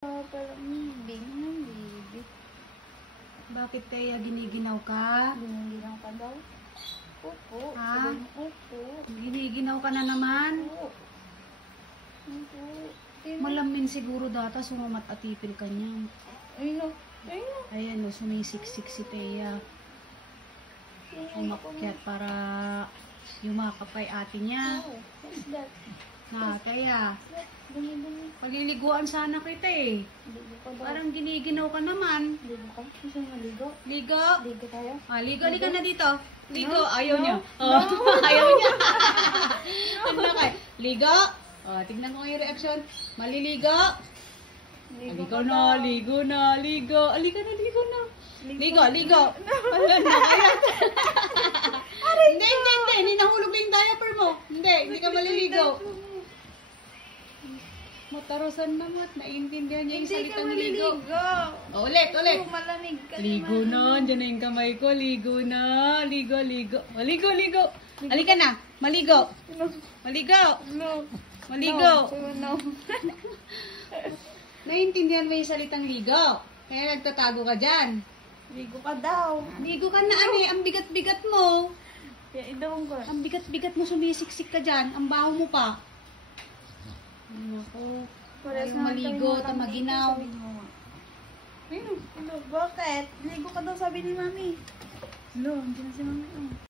Parang libing ng libig. Bakit kaya giniginaw ka? Giniginaw ka daw? Opo. Ha? Opo. Giniginaw ka na naman? Opo. Opo. Malamin siguro data, sumamat atipil ka niyan. Ayun o. Ayun o. Ayan o, sumisiksik si Thea. Umakyat para yumakap kay ate niya. Oh, what's that? Na, Thea, Dumi-dumi. paliliguan sana kita eh. Ligo ka daw. Parang giniginaw ka naman. Ligo ka? Gusto mo maligo? Ligo. Ligo tayo? Ligo, ligo na dito. Ligo, No? ayaw No? niya. No? Oh, ayaw niya. Ano ka? Ligo. Tignan ko yung reaction. Maliligo. Ligo ka na, daw. ligo na, ligo. Ligo na, ligo na. Ligo, ligo. Ano na, kaya? Hindi. Nahulog na yung diaper mo. Hindi ka maliligo. Matarosan naman. Naiintindihan niya yung Hindi ka salitang maliligo. ligo. Ulit. Oh, malamig ka Ligo naman. na. Diyan na yung kamay ko. Ligo na. Ligo. Ligo. Halika na. Maligo. No. Maligo. No. Maligo. No. Naiintindihan mo yung salitang ligo. Kaya nagtatago ka dyan. Ligo ka daw. Ligo ka na, ang bigat-bigat mo. Kaya idawang ko. Ang bigat-bigat mo, sumisiksik ka dyan. Ang baho mo pa. Ako. Parehas Ayaw naman maligo, kami tamaginaw. sabi ni Mama. Ano? Bakit? Ligo ka daw sabi ni Mami. Lo, hindi na si Mami.